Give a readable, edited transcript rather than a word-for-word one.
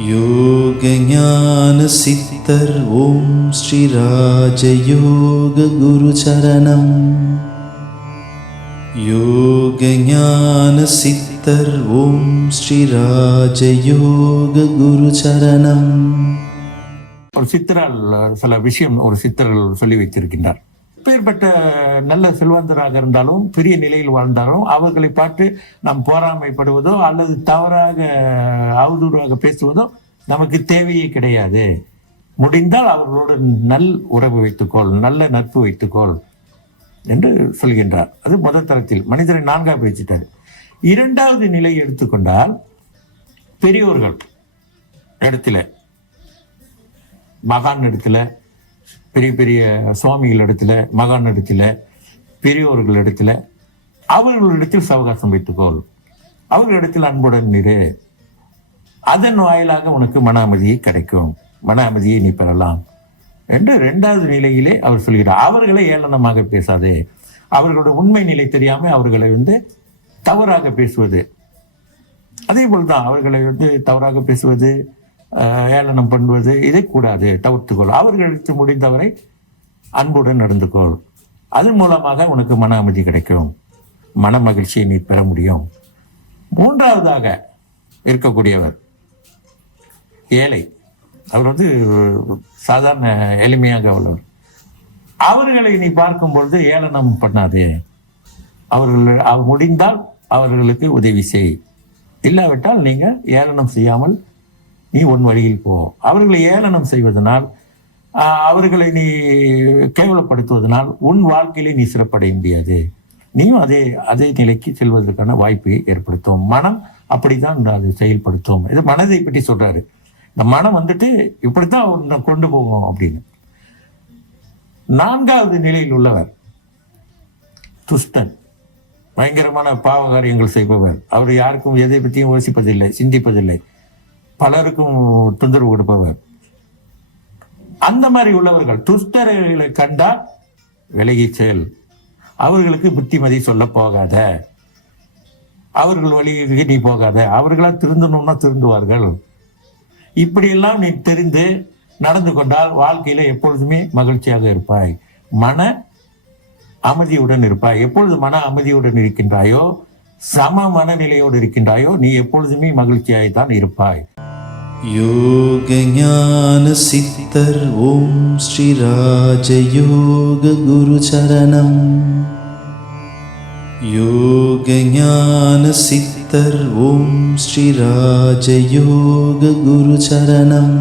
யோக ஞான சித்தர் ஓம் ஸ்ரீ ராஜயோக குரு சரணம். யோக ஞான சித்தர் ஓம் ஸ்ரீ ராஜயோக குரு சரணம். ஒரு சித்தரால் சில விஷயம் ஒரு சித்தர்கள் சொல்லி வைத்திருக்கின்றார். எப்பேற்பட்ட நல்ல செல்வந்தராக இருந்தாலும் பெரிய நிலையில் வாழ்ந்தாலும் அவர்களை பார்த்து நாம் பொறாமைப்படுவதோ அல்லது தவறாக அவதூறாக பேசுவதோ நமக்கு தேவையே கிடையாது. முடிந்தால் அவர்களோடு நல் உறவு வைத்துக்கொள், நல்ல நட்பு வைத்துக்கொள் என்று சொல்கின்றார். அது முதல் தரத்தில் மனிதரை நான்காக பிரிச்சிட்டார். இரண்டாவது நிலை எடுத்துக்கொண்டால் பெரியோர்கள் இடத்துல, மகான் இடத்துல, பெரிய பெரிய சுவாமிகள் இடத்துல, மகான் இடத்துல, பெரியோர்கள் இடத்துல, அவர்களிடத்தில் சவகாசம் வைத்துக்கொள், அவர்களிடத்தில் அன்புடன் இரு. அதன் வாயிலாக உனக்கு மன அமைதியை கிடைக்கும், மன அமைதியை நீ பெறலாம் என்று இரண்டாவது நிலையிலே அவர் சொல்கிறார். அவர்களை ஏளனமாக பேசாதே, அவர்களோட உண்மை நிலை தெரியாம அவர்களை தவறாக பேசுவது, அதே போல்தான் அவர்களை தவறாக பேசுவது, ஏளனம் பண்ணுவது, இதை கூடாது, தவிர்த்துக்கொள். அவர்களுக்கு முடிந்தவரை அன்புடன் நடந்துக்கொள். அதன் மூலமாக உனக்கு மன அமைதி கிடைக்கும், மன மகிழ்ச்சியை நீ பெற முடியும். மூன்றாவதாக இருக்கக்கூடியவர் ஏழை. அவர் சாதாரண எளிமையாக உள்ளவர். அவர்களை நீ பார்க்கும் பொழுது ஏளனம் பண்ணாதே, அவர்கள் முடிந்தால் அவர்களுக்கு உதவி செய், இல்லாவிட்டால் நீங்க ஏளனம் செய்யாமல் நீ உன் வழியில் போ. அவர்களை ஏளனம் செய்வதனால், அவர்களை நீ கேவலப்படுத்துவதனால் உன் வாழ்க்கையிலே நீ சிறப்படைய முடியாது. நீயும் அதே நிலைக்கு செல்வதற்கான வாய்ப்பை ஏற்படுத்தும். மனம் அப்படித்தான் அது செயல்படுத்தும். இது மனதை பற்றி சொல்றாரு. இந்த மனம் இப்படித்தான் கொண்டு போவோம் அப்படின்னு. நான்காவது நிலையில் உள்ளவர் துஷ்டன், பயங்கரமான பாவ காரியங்கள் செய்பவர். அவர் யாருக்கும் எதை பற்றியும் யோசிப்பதில்லை, சிந்திப்பதில்லை, பலருக்கும் தொந்தரவு கொடுப்பவர். அந்த மாதிரி உள்ளவர்கள் துஷ்டர்களை கண்டால் விலகி செல், அவர்களுக்கு புத்திமதி சொல்ல போகாத, அவர்கள் வழிக்கு நீ போகாத, அவர்களா திருந்தணும்னா திருந்துவார்கள். இப்படியெல்லாம் நீ தெரிந்து நடந்து கொண்டால் வாழ்க்கையில எப்பொழுதுமே மகிழ்ச்சியாக இருப்பாய், மன அமைதியுடன் இருப்பாய். எப்பொழுது மன அமைதியுடன் இருக்கின்றாயோ, சம மனநிலையோடு இருக்கின்றாயோ, நீ எப்பொழுதுமே மகிழ்ச்சியாய்த்தான் இருப்பாய். யோக ஞான சித்தர் ஓம் ஸ்ரீ ராஜயோக குரு சரணம். யோக ஞான சித்தர் ஓம் ஸ்ரீ ராஜயோக குரு சரணம்.